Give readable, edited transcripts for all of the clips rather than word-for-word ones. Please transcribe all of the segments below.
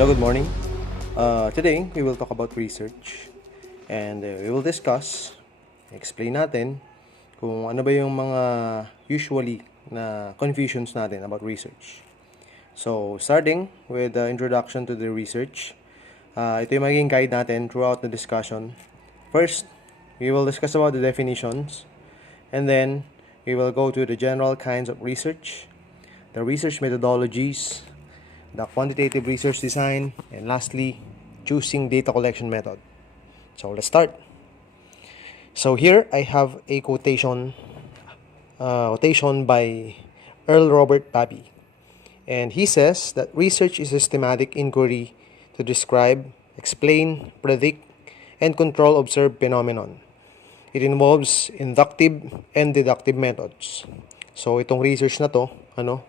Hello, good morning. Today, we will talk about research and we will discuss, explain natin kung ano ba yung mga usually na confusions natin about research. So, starting with the introduction to the research, ito yung magiging guide natin throughout the discussion. First, we will discuss about the definitions and then we will go to the general kinds of research, the research methodologies, the quantitative research design, and lastly, choosing data collection method. So let's start. So here I have a quotation by Earl Robert Babby, and he says that research is systematic inquiry to describe, explain, predict, and control observed phenomenon. It involves inductive and deductive methods. So itong research na to,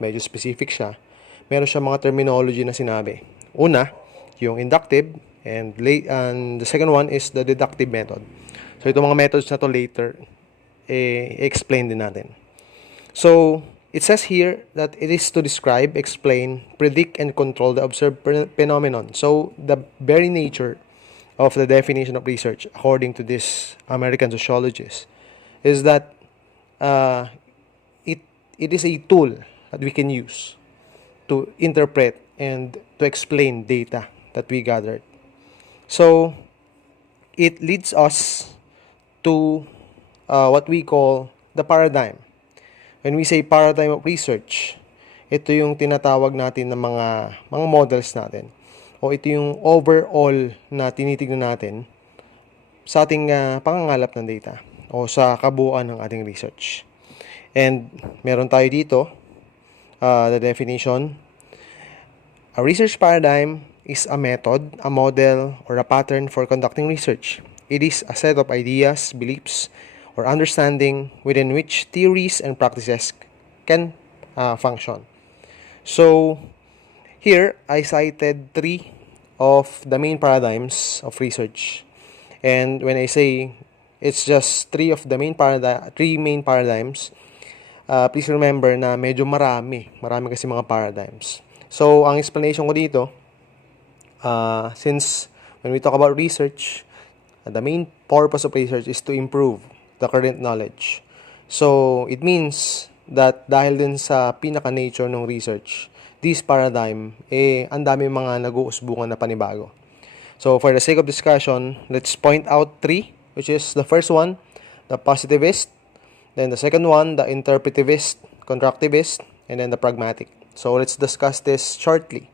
medyo specific siya. Meron siya mga terminology na sinabi. Una, yung inductive, and the second one is the deductive method. So itong mga methods na to later, explain din natin. So it says here that it is to describe, explain, predict, and control the observed phenomenon. So the very nature of the definition of research, according to this American sociologist, is that it is a tool that we can use to interpret and to explain data that we gathered. So it leads us to what we call the paradigm. When we say paradigm of research, ito yung tinatawag natin ng mga models natin, o ito yung overall na tinitignan natin sa ating pangangalap ng data o sa kabuuan ng ating research. And meron tayo dito the definition. A research paradigm is a method, a model, or a pattern for conducting research. It is a set of ideas, beliefs, or understanding within which theories and practices can function. So, here, I cited 3 of the main paradigms of research. And when I say it's just 3 of the main paradigms, please remember na medyo marami kasi mga paradigms. So, ang explanation ko dito, since when we talk about research, the main purpose of research is to improve the current knowledge. So, it means that dahil din sa pinaka-nature ng research, this paradigm, ang dami mga nag-uusbungan na panibago. So, for the sake of discussion, let's point out 3, which is the first one, the positivist, then the second one, the interpretivist, constructivist, and then the pragmatic. So let's discuss this shortly.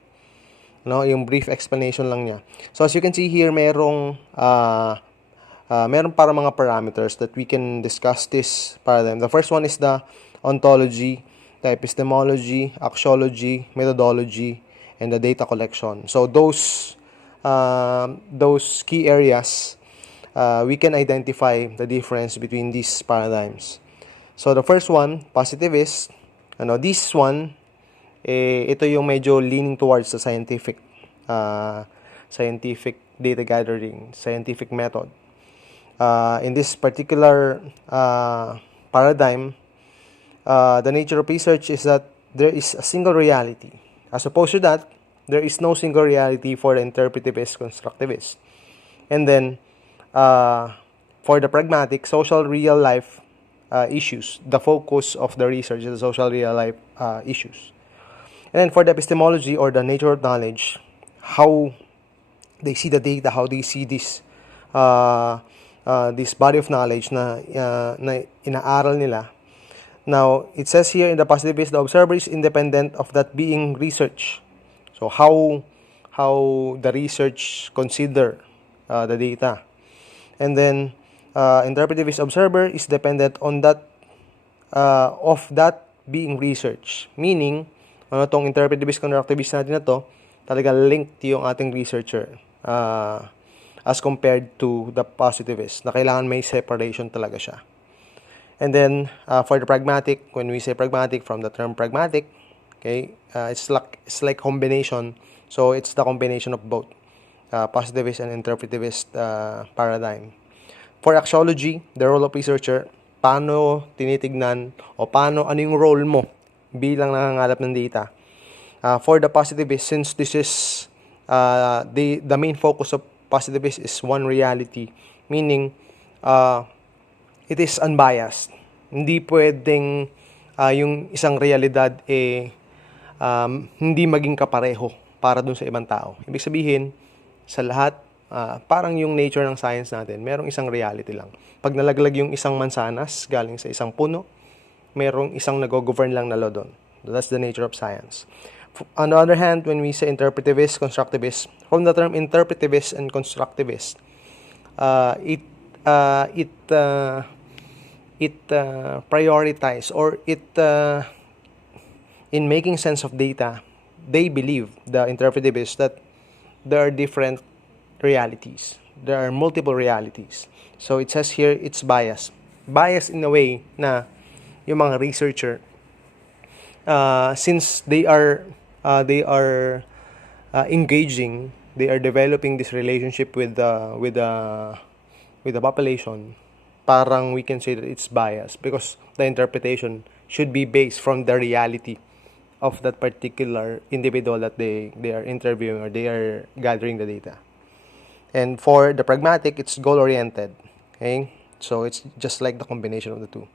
Yung brief explanation lang niya. So as you can see here, meron para mga parameters that we can discuss this paradigm. The first one is the ontology, the epistemology, axiology, methodology, and the data collection. So those key areas, we can identify the difference between these paradigms. So the first one, positivist, this one, ito yung medyo leaning towards the scientific data gathering, scientific method. In this particular paradigm, the nature of research is that there is a single reality. As opposed to that, there is no single reality for the interpretivist, constructivist. And then, for the pragmatic, social real life issues, the focus of the research is the social real life issues. And then for the epistemology or the nature of knowledge, how they see the data, how they see this body of knowledge na inaaral nila. Now, it says here in the positivist, the observer is independent of that being research. So how the research consider the data. And then interpretivist observer is dependent on that of that being research. Meaning, tong interpretivist constructivist natin na to, talaga linked yung ating researcher as compared to the positivist, na kailangan may separation talaga siya. And then, for the pragmatic, when we say pragmatic, from the term pragmatic, okay, it's like combination. So, it's the combination of both positivist and interpretivist paradigm. For axiology, the role of researcher, paano tinitignan o ano yung role mo bilang nangangalap ng data. For the positivist, since this is the main focus of positivist is one reality, meaning uh, it is unbiased. Hindi pwedeng yung isang realidad hindi maging kapareho para dun sa ibang tao. Ibig sabihin, sa lahat, parang yung nature ng science natin, merong isang reality lang. Pag nalaglag yung isang mansanas galing sa isang puno, merong isang nag-govern lang na law doon. That's the nature of science. On the other hand, when we say interpretivist, constructivist, from the term interpretivist and constructivist, it prioritize, or in making sense of data, they believe, the interpretivists, that there are different realities. There are multiple realities. So it says here, it's bias. Bias in a way na yung mga researcher, since they are engaging, they are developing this relationship with the population, parang we can say that it's biased because the interpretation should be based from the reality of that particular individual that they are interviewing, or they are gathering the data. And for the pragmatic, it's goal-oriented. Okay? So it's just like the combination of the two.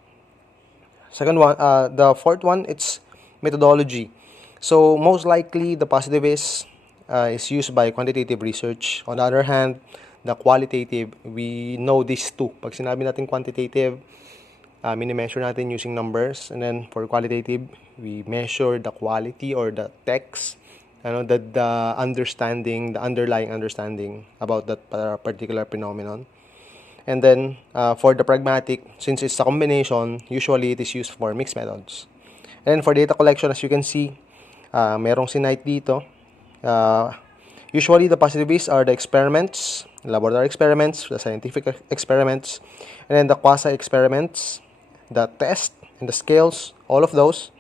Second one, the fourth one, it's methodology. So most likely, the positivist is used by quantitative research. On the other hand, the qualitative, we know these two. Pag sinabi natin quantitative, mini-measure natin using numbers. And then for qualitative, we measure the quality or the text, the understanding, the underlying understanding about that particular phenomenon. And then for the pragmatic, since it's a combination, usually it is used for mixed methods. And then for data collection, as you can see, merong sinite dito. Usually the positivists are the experiments, laboratory experiments, the scientific experiments, and then the quasi-experiments, the test and the scales, all of those.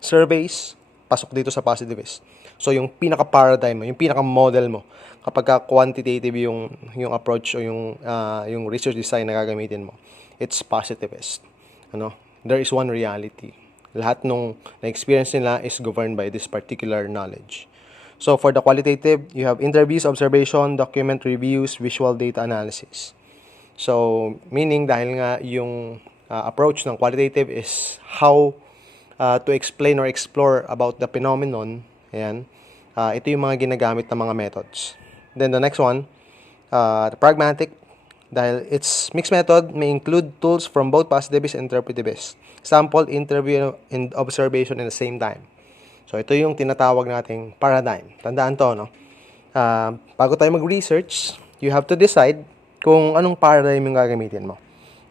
Surveys, pasok dito sa positivist. So yung pinaka-paradigm mo, yung pinaka-model mo, kapag quantitative yung approach o yung research design na gagamitin mo, it's positivist. There is one reality. Lahat nung na-experience nila is governed by this particular knowledge. So for the qualitative, you have interviews, observation, document reviews, visual data analysis. So meaning dahil nga yung approach ng qualitative is how to explain or explore about the phenomenon, ayan, ito yung mga ginagamit na mga methods. Then the next one, the pragmatic, dahil it's mixed method, may include tools from both positivist and interpretivist. Sample, interview, and observation in the same time. So ito yung tinatawag nating paradigm. Tandaan to, no? Bago tayo mag-research, you have to decide kung anong paradigm yung gagamitin mo.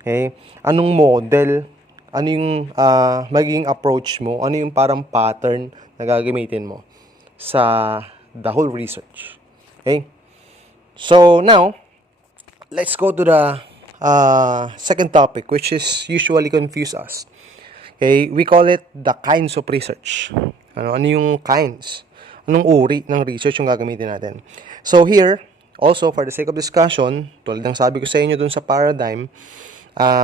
Okay? Anong model, ano yung magiging approach mo, ano yung parang pattern na gagamitin mo sa the whole research. Okay? So now, let's go to the second topic, which is usually confuse us. Okay? We call it the kinds of research. Ano yung kinds? Anong uri ng research yung gagamitin natin? So here, also for the sake of discussion, tulad ng sabi ko sa inyo dun sa paradigm,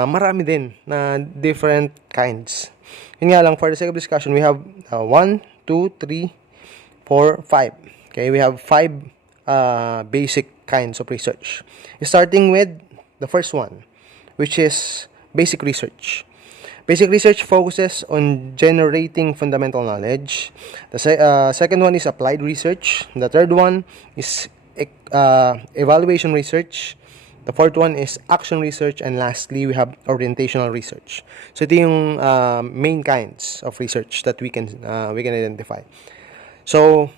marami din na different kinds. Yun nga lang, for the sake of discussion, we have 1, 2, 3, 4, 5. Okay, we have 5 basic kinds of research. Starting with the first one, which is basic research. Basic research focuses on generating fundamental knowledge. The second one is applied research. The third one is evaluation research. The fourth one is action research. And lastly, we have orientational research. So ito yung main kinds of research that we can identify. So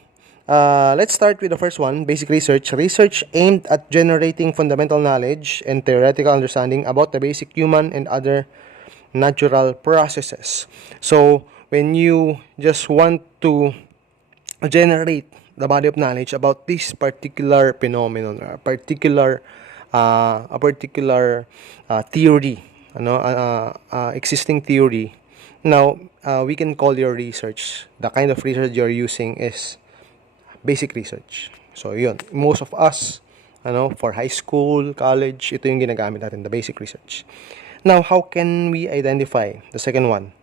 let's start with the first one, basic research. Research aimed at generating fundamental knowledge and theoretical understanding about the basic human and other natural processes. So when you just want to generate the body of knowledge about this particular phenomenon, a particular theory, existing theory, now we can call your research, the kind of research you're using is basic research. So yun, most of us, for high school, college, ito yung ginagamit natin, the basic research. Now, how can we identify the second one?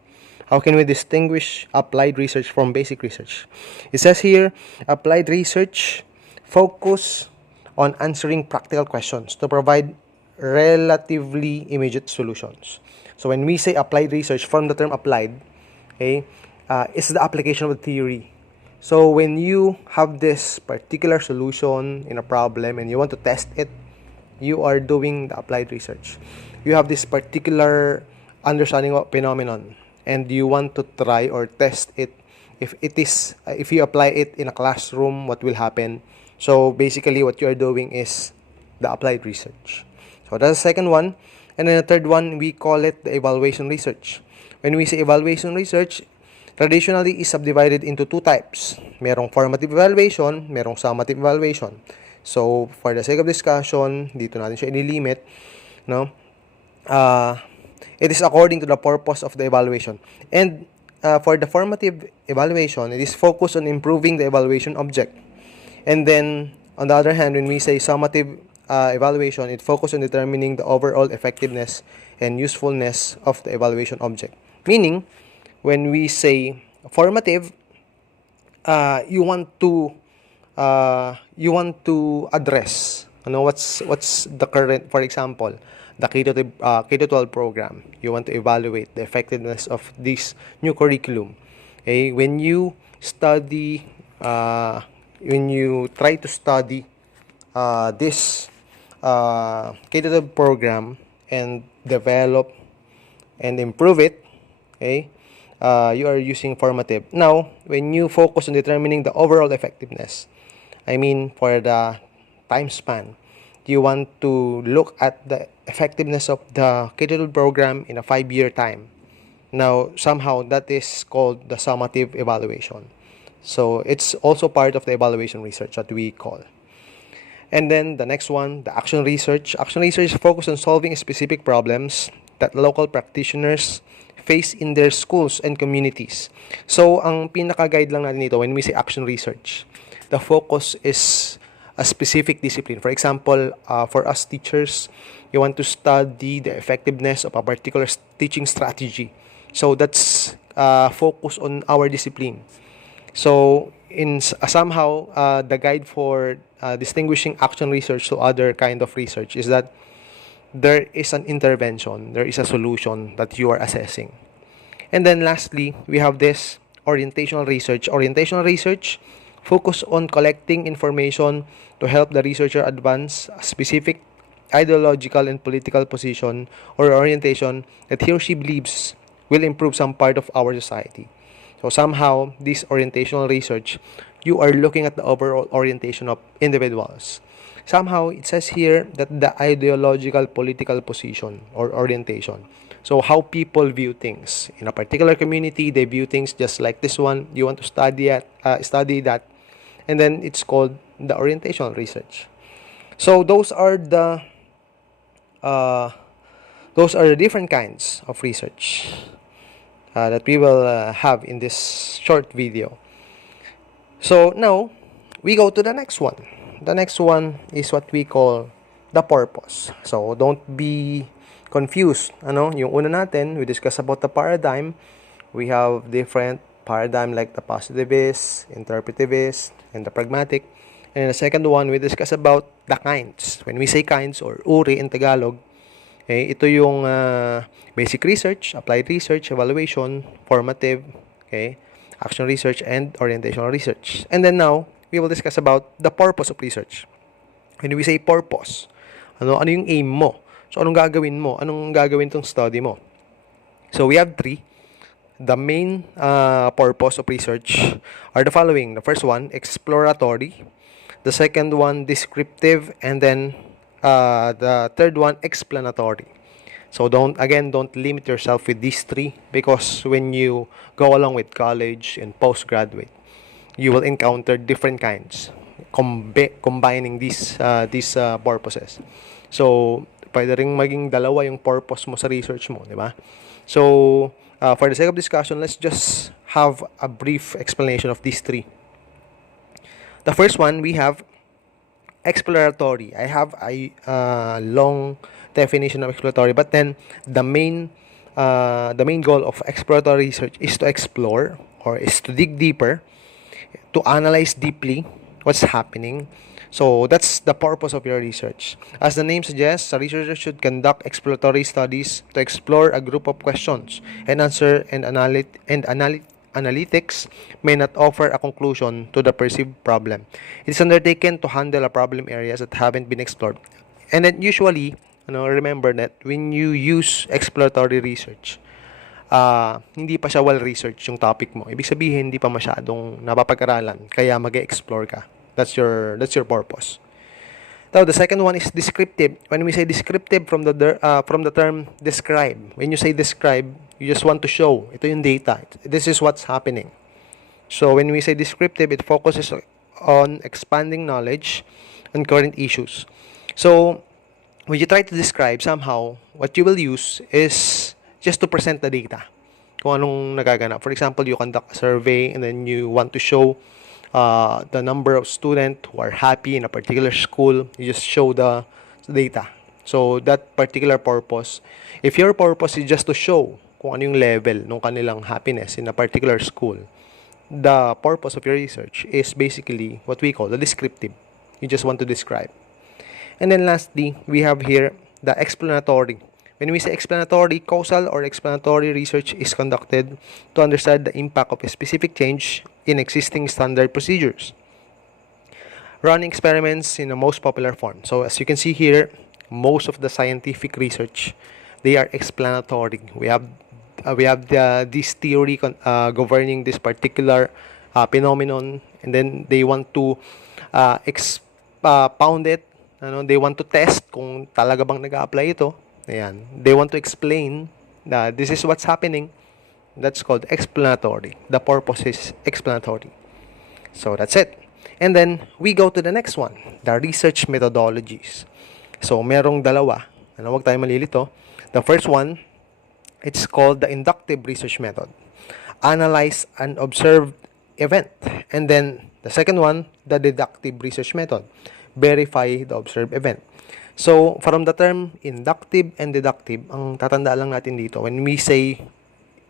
How can we distinguish applied research from basic research? It says here, applied research focus on answering practical questions to provide relatively immediate solutions. So when we say applied research, from the term applied, okay, it's the application of the theory. So when you have this particular solution in a problem and you want to test it, you are doing the applied research. You have this particular understanding of phenomenon and you want to try or test it. If you apply it in a classroom, what will happen? So basically what you are doing is the applied research. So that's the second one. And then the third one, we call it the evaluation research. When we say evaluation research, traditionally is subdivided into two types. Merong formative evaluation, merong summative evaluation. So for the sake of discussion, dito natin siya inilimit, no? It is according to the purpose of the evaluation. And for the formative evaluation, it is focused on improving the evaluation object. And then, on the other hand, when we say summative evaluation, it focuses on determining the overall effectiveness and usefulness of the evaluation object. Meaning, when we say formative, you want to address, what's the current, for example, the K-12 program. You want to evaluate the effectiveness of this new curriculum. Okay, when you study, when you try to study this K-12 program and develop and improve it, okay, you are using formative. Now, when you focus on determining the overall effectiveness, I mean for the time span, you want to look at the effectiveness of the K-12 program in a 5-year time. Now, somehow that is called the summative evaluation. So it's also part of the evaluation research that we call. And then the next one, the action research. Action research focuses on solving specific problems that local practitioners face in their schools and communities. So ang pinaka-guide lang natin dito when we say action research, the focus is a specific discipline. For example, for us teachers, you want to study the effectiveness of a particular teaching strategy. So that's focus on our discipline. So in somehow the guide for distinguishing action research to other kind of research is that there is an intervention, there is a solution that you are assessing. And then lastly, we have this orientational research. Orientational research focus on collecting information to help the researcher advance a specific ideological and political position or orientation that he or she believes will improve some part of our society. So somehow, this orientational research, you are looking at the overall orientation of individuals. Somehow, it says here that the ideological political position or orientation. So how people view things. In a particular community, they view things just like this one. You want to study that. And then it's called the orientational research. So those are the different kinds of research that we will have in this short video. So now, we go to the next one. The next one is what we call the purpose. So don't be confused. Yung una natin, we discuss about the paradigm. We have different paradigm like the positivist, interpretivist, and the pragmatic. And the second one, we discuss about the kinds. When we say kinds or uri in Tagalog, ito yung basic research, applied research, evaluation, formative, action research, and orientational research. And then now, we will discuss about the purpose of research. When we say purpose, ano yung aim mo? So, anong gagawin mo? Anong gagawin tong study mo? So, we have three. The main purpose of research are the following. The first one, exploratory. The second one, descriptive. And then, the third one, explanatory. So don't limit yourself with these three, because when you go along with college and postgraduate, you will encounter different kinds combining these purposes. So pwede ring maging dalawa yung purpose mo sa research mo, di ba? So for the sake of discussion, let's just have a brief explanation of these three. The first one, we have exploratory. I have a long definition of exploratory, but then the main goal of exploratory research is to explore, or is to dig deeper, to analyze deeply, what's happening. So that's the purpose of your research. As the name suggests, a researcher should conduct exploratory studies to explore a group of questions and answer analytics may not offer a conclusion to the perceived problem. It is undertaken to handle a problem areas that haven't been explored. And then usually, remember that when you use exploratory research, hindi pa siya well-researched yung topic mo. Ibig sabihin, hindi pa masyadong napapag-aralan, kaya mag-explore ka. That's your purpose. Now, the second one is descriptive. When we say descriptive from the term describe, when you say describe, you just want to show. Ito yung data. This is what's happening. So, when we say descriptive, it focuses on expanding knowledge on current issues. So, when you try to describe, somehow, what you will use is just to present the data. Kung anong nagaganap. For example, you conduct a survey and then you want to show the number of students who are happy in a particular school. You just show the data. So, that particular purpose, if your purpose is just to show kung ano yung level ng kanilang happiness in a particular school, the purpose of your research is basically what we call the descriptive. You just want to describe. And then lastly, we have here the explanatory. When we say explanatory, causal or explanatory research is conducted to understand the impact of a specific change in existing standard procedures. Running experiments in the most popular form. So as you can see here, most of the scientific research, they are explanatory. We have this theory governing this particular phenomenon, and then they want to expound it. They want to test kung talaga bang nag-a-apply ito. Ayan. They want to explain that this is what's happening. That's called explanatory. The purpose is explanatory. So that's it. And then we go to the next one, the research methodologies. So merong dalawa. Wag tayo malilito. The first one, it's called the inductive research method. Analyze an observed event. And then the second one, the deductive research method. Verify the observed event. So, from the term inductive and deductive, ang tatandaan lang natin dito, when we say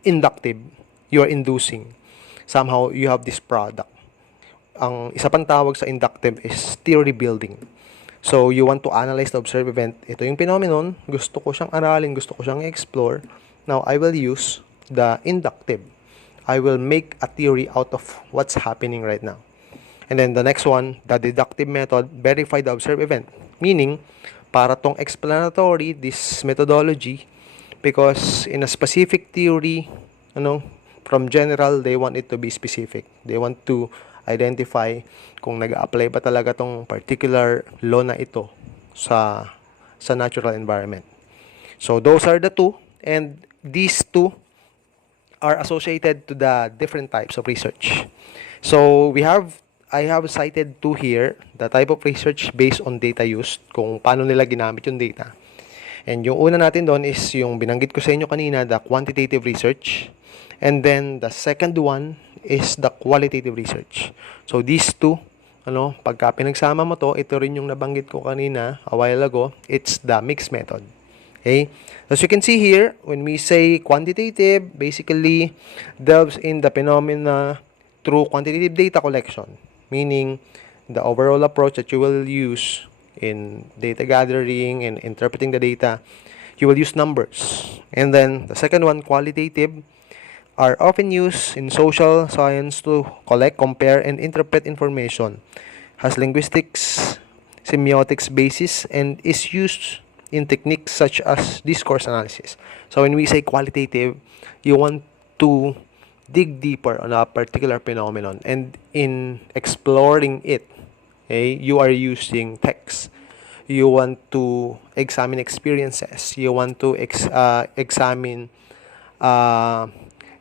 inductive, you are inducing. Somehow, you have this product. Ang isa pang tawag sa inductive is theory building. So, you want to analyze the observed event. Ito yung phenomenon, gusto ko siyang aralin, gusto ko siyang explore. Now, I will use the inductive. I will make a theory out of what's happening right now. And then the next one, the deductive method, verify the observed event. Meaning, para tong explanatory, this methodology, because in a specific theory, from general, they want it to be specific. They want to identify kung nag-a-apply ba talaga tong particular law na ito sa natural environment. So, those are the two, and these two are associated to the different types of research. So, I have cited two here, the type of research based on data used, kung paano nila ginamit yung data. And yung una natin doon is yung binanggit ko sa inyo kanina, the quantitative research. And then the second one is the qualitative research. So these two, pagka pinagsama mo to, ito rin yung nabanggit ko kanina a while ago, it's the mixed method. Okay? As you can see here, when we say quantitative, basically delves in the phenomena through quantitative data collection. Meaning, the overall approach that you will use in data gathering and interpreting the data, you will use numbers. And then, the second one, qualitative, are often used in social science to collect, compare, and interpret information. Has linguistics, semiotics basis, and is used in techniques such as discourse analysis. So, when we say qualitative, you want to dig deeper on a particular phenomenon, and in exploring it, you are using text. You want to examine experiences. You want to examine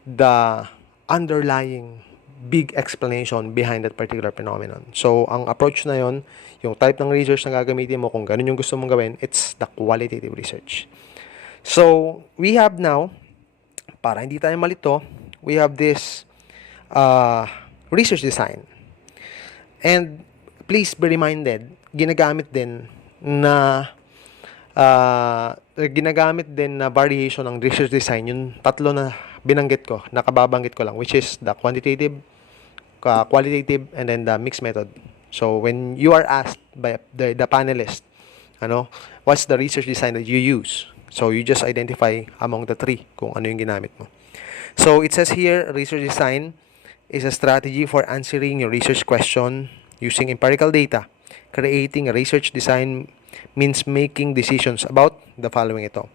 the underlying big explanation behind that particular phenomenon. So, ang approach na yon, yung type ng research na gagamitin mo, kung ganun yung gusto mong gawin, it's the qualitative research. So, we have now, para hindi tayo malito, we have this research design. And please be reminded, ginagamit din na variation ng research design, yung tatlo na binanggit ko, nakababanggit ko lang, which is the quantitative, qualitative, and then the mixed method. So when you are asked by the panelist, what's the research design that you use? So you just identify among the three kung ano yung ginamit mo. So it says here, research design is a strategy for answering your research question using empirical data. Creating a research design means making decisions about the following ito: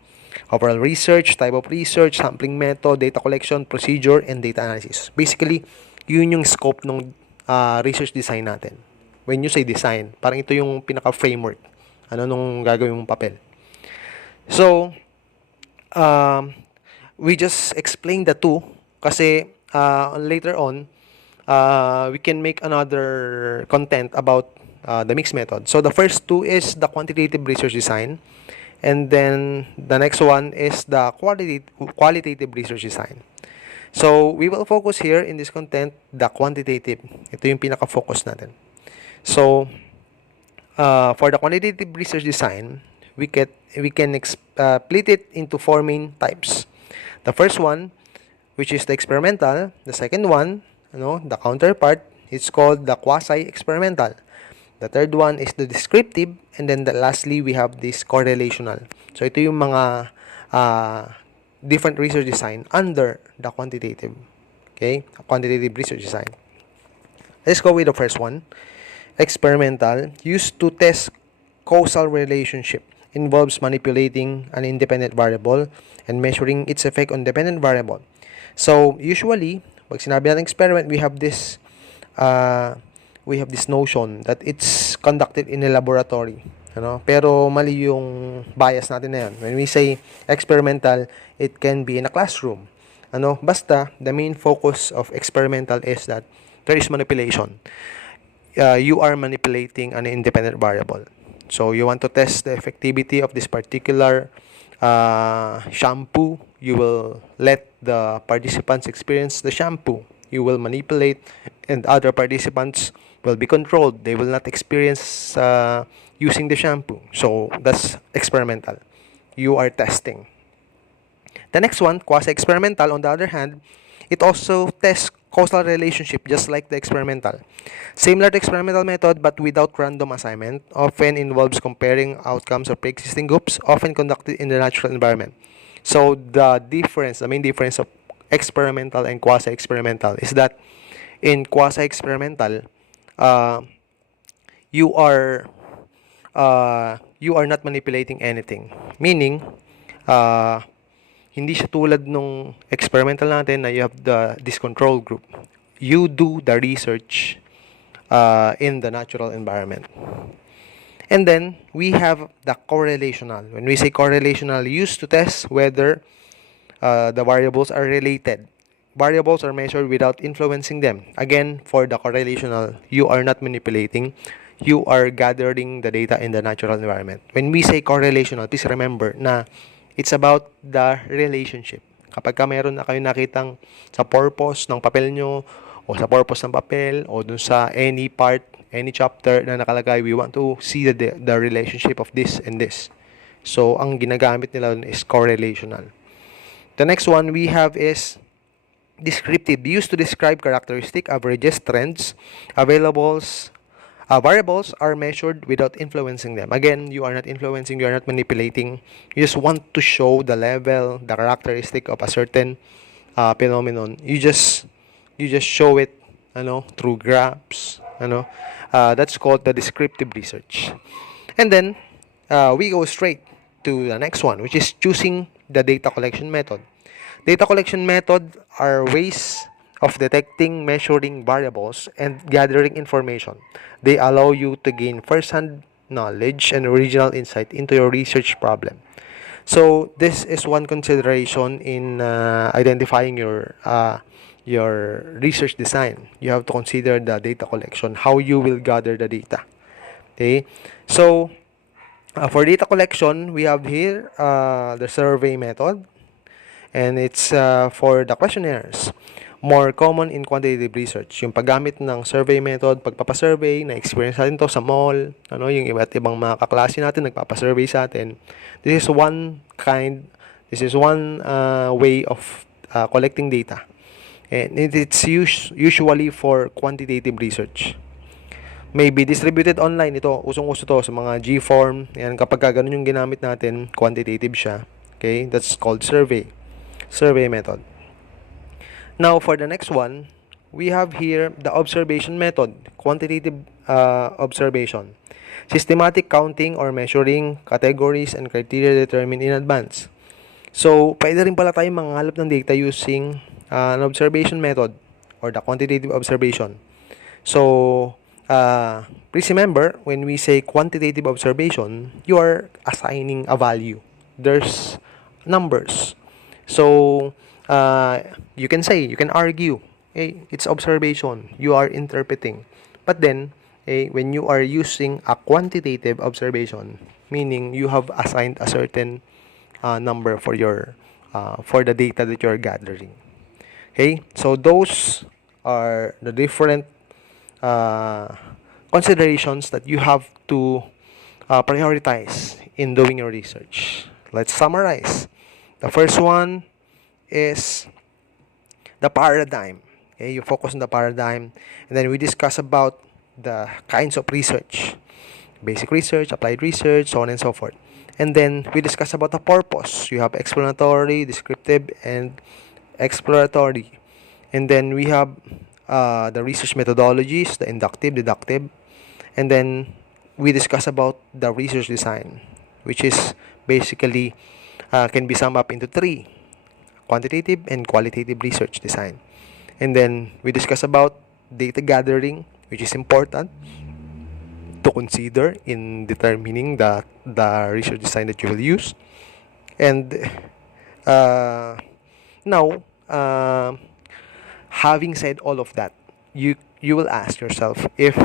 overall research, type of research, sampling method, data collection, procedure, and data analysis. Basically, yun yung scope ng research design natin. When you say design, parang ito yung pinaka-framework nung gagawin mong papel. So, we just explain the two kasi later on, we can make another content about the mixed method. So the first two is the quantitative research design, and then the next one is the qualitative research design. So we will focus here in this content the quantitative. Ito yung pinaka-focus natin. So for the quantitative research design, we can split it into four main types. The first one, which is the experimental. The second one, the counterpart, it's called the quasi-experimental. The third one is the descriptive, and then lastly we have this correlational. So ito yung mga different research design under the quantitative. Okay, quantitative research design. Let's go with the first one. Experimental, used to test causal relationship, involves manipulating an independent variable and measuring its effect on dependent variable. So usually, pag sinabi natin experiment, we have this notion that it's conducted in a laboratory. Pero mali yung bias natin na yan. When we say experimental, it can be in a classroom. Basta, the main focus of experimental is that there is manipulation. You are manipulating an independent variable. So you want to test the effectivity of this particular shampoo. You will let the participants experience the shampoo. You will manipulate, and other participants will be controlled. They will not experience using the shampoo. So that's experimental. You are testing. The next one, quasi-experimental, on the other hand, it also tests causal relationship just like the experimental. Similar to experimental method but without random assignment, often involves comparing outcomes of pre-existing groups, often conducted in the natural environment. So the main difference of experimental and quasi-experimental is that in quasi-experimental, you are not manipulating anything. Meaning, hindi siya tulad nung experimental natin na you have this control group. You do the research in the natural environment. And then, we have the correlational. When we say correlational, used to test whether the variables are related. Variables are measured without influencing them. Again, for the correlational, you are not manipulating. You are gathering the data in the natural environment. When we say correlational, please remember na it's about the relationship. Kapag meron na kayo nakitang sa purpose ng papel nyo, o sa purpose ng papel, o dun sa any part, any chapter na nakalagay, we want to see the relationship of this and this. So, ang ginagamit nila is correlational. The next one we have is descriptive, used to describe characteristic, averages, trends, variables are measured without influencing them. Again, you are not influencing, you are not manipulating. You just want to show the level, the characteristic of a certain phenomenon. You just show it, through graphs. That's called the descriptive research. And then we go straight to the next one, which is choosing the data collection method. Data collection method are ways of detecting, measuring variables, and gathering information. They allow you to gain first-hand knowledge and original insight into your research problem. So this is one consideration in identifying your research design. You have to consider the data collection, how you will gather the data. Okay, so for data collection, we have here the survey method, and it's for the questionnaires. More common in quantitative research, yung paggamit ng survey method, pagpapasurvey, na-experience natin to sa mall, yung iba't ibang mga kaklase natin nagpapasurvey sa atin. This is one way of collecting data. And it's usually for quantitative research. Maybe distributed online. Ito, usong-uso to sa mga G-form. Yan, kapag ganun yung ginamit natin, quantitative siya. Okay, that's called survey method. Now, for the next one, we have here the observation method, quantitative observation. Systematic counting or measuring categories and criteria determined in advance. So, pwede rin pala tayong manghalap ng data using an observation method or the quantitative observation. So, please remember, when we say quantitative observation, you are assigning a value. There's numbers. So, you can say, you can argue, hey, it's observation. You are interpreting. But then, when you are using a quantitative observation, meaning you have assigned a certain number for your for the data that you are gathering. Okay, so those are the different considerations that you have to prioritize in doing your research. Let's summarize. The first one is the paradigm. Okay, you focus on the paradigm, and then we discuss about the kinds of research: basic research, applied research, so on and so forth. And then we discuss about the purpose. You have explanatory, descriptive, and exploratory. And then we have the research methodologies, the inductive, deductive. And then we discuss about the research design, which is basically can be summed up into three: quantitative and qualitative research design. And then we discuss about data gathering, which is important to consider in determining the research design that you will use. And now, having said all of that, you will ask yourself if,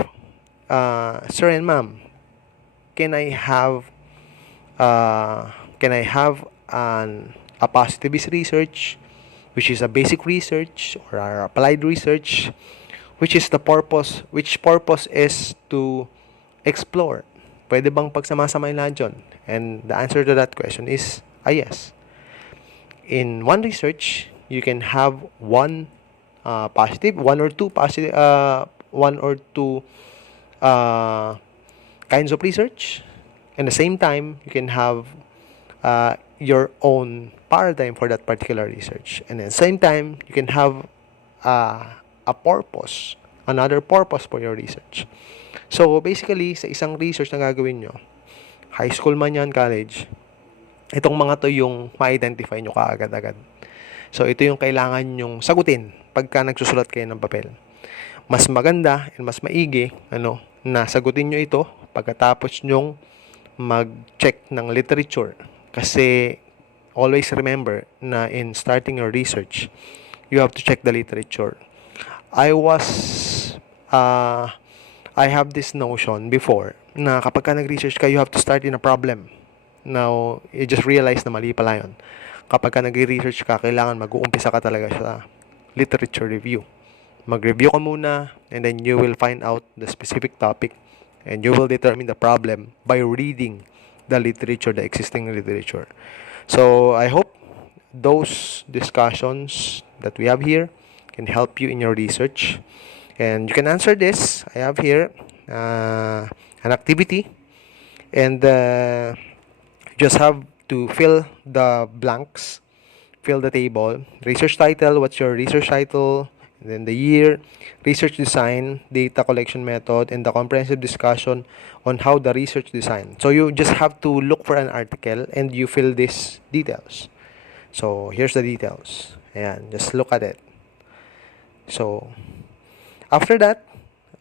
sir and ma'am, can I have a positivist research, which is a basic research, or a applied research, which purpose is to explore? Pwede bang pagsamasamahin lahat yun? And the answer to that question is yes. In one research, you can have one or two kinds of research. And at the same time, you can have your own paradigm for that particular research. And at the same time, you can have a purpose, another purpose for your research. So, basically, sa isang research na gagawin nyo, high school man yan, college, itong mga to yung ma-identify nyo kaagad-agad. So, ito yung kailangan nyong sagutin pagka nagsusulat kayo ng papel. Mas maganda and mas maigi, na sagutin nyo ito pagkatapos nyong mag-check ng literature. Kasi, always remember na in starting your research, you have to check the literature. I have this notion before na kapag ka nag-research ka, you have to start in a problem. Now, you just realize na mali pala yun. Kapag ka nag-research ka, kailangan mag-uumpisa ka talaga sa literature review. Mag-review ka muna, and then you will find out the specific topic, and you will determine the problem by reading the literature, the existing literature. So, I hope those discussions that we have here can help you in your research. And you can answer this. I have here an activity, and just have to fill the blanks, fill the table. Research title, what's your research title? And then the year, research design, data collection method, and the comprehensive discussion on how the research design. So you just have to look for an article and you fill these details. So here's the details. Ayan, just look at it. So after that,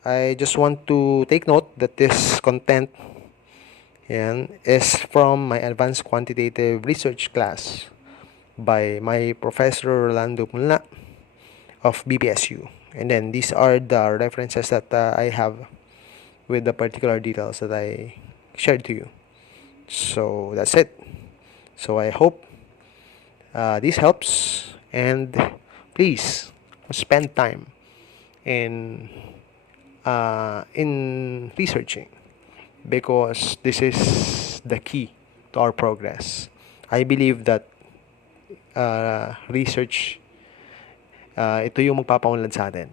I just want to take note that this content is from my advanced quantitative research class by my professor Rolando Mulna of BPSU. And then these are the references that I have with the particular details that I shared to you. So that's it. So I hope this helps, and please spend time in researching, because this is the key to our progress. I believe that research, ito yung magpapaunlad sa atin,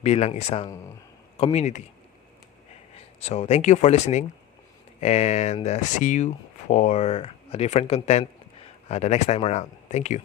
bilang isang community. So thank you for listening, and see you for a different content the next time around. Thank you.